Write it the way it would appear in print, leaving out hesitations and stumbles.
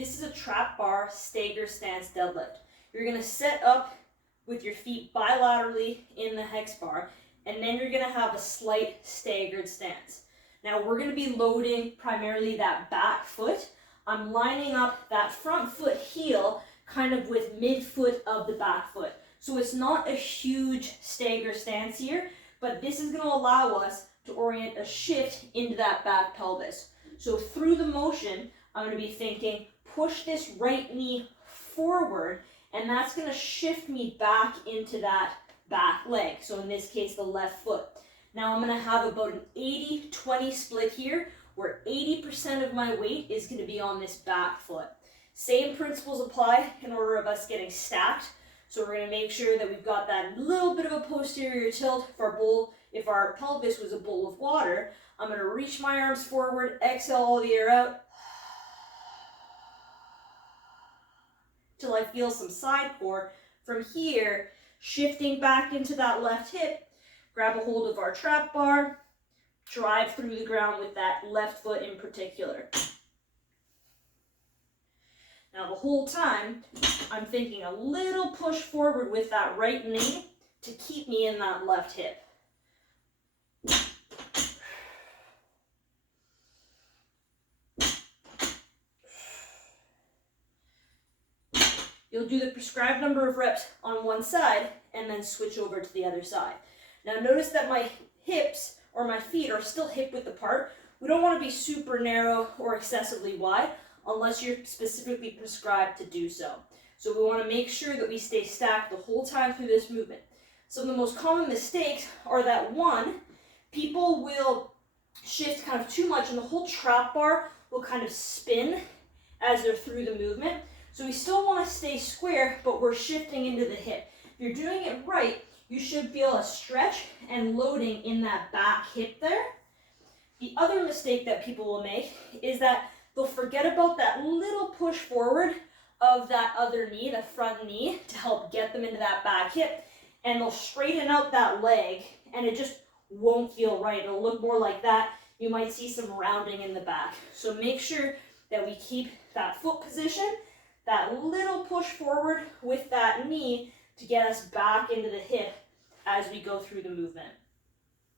This is a trap bar stagger stance deadlift. You're going to set up with your feet bilaterally in the hex bar, and then you're going to have a slight staggered stance. Now we're going to be loading primarily that back foot. I'm lining up that front foot heel kind of with midfoot of the back foot. So it's not a huge stagger stance here, but this is going to allow us to orient a shift into that back pelvis. So through the motion, I'm going to be thinking, push this right knee forward, and that's going to shift me back into that back leg. So in this case, the left foot. Now I'm going to have about an 80-20 split here, where 80% of my weight is going to be on this back foot. Same principles apply in order of us getting stacked. So we're going to make sure that we've got that little bit of a posterior tilt. If our pelvis was a bowl of water, I'm going to reach my arms forward, exhale all the air out, till I feel some side core. From here, shifting back into that left hip, grab a hold of our trap bar, drive through the ground with that left foot in particular. Now the whole time, I'm thinking a little push forward with that right knee to keep me in that left hip. You'll do the prescribed number of reps on one side and then switch over to the other side. Now notice that my hips or my feet are still hip width apart. We don't want to be super narrow or excessively wide unless you're specifically prescribed to do so. So we want to make sure that we stay stacked the whole time through this movement. Some of the most common mistakes are that, one, people will shift kind of too much and the whole trap bar will kind of spin as they're through the movement. So we still want to stay square, but we're shifting into the hip. If you're doing it right, you should feel a stretch and loading in that back hip there. The other mistake that people will make is that they'll forget about that little push forward of that other knee, the front knee, to help get them into that back hip, and they'll straighten out that leg, and it just won't feel right. It'll look more like that. You might see some rounding in the back. So make sure that we keep that foot position, that little push forward with that knee to get us back into the hip as we go through the movement.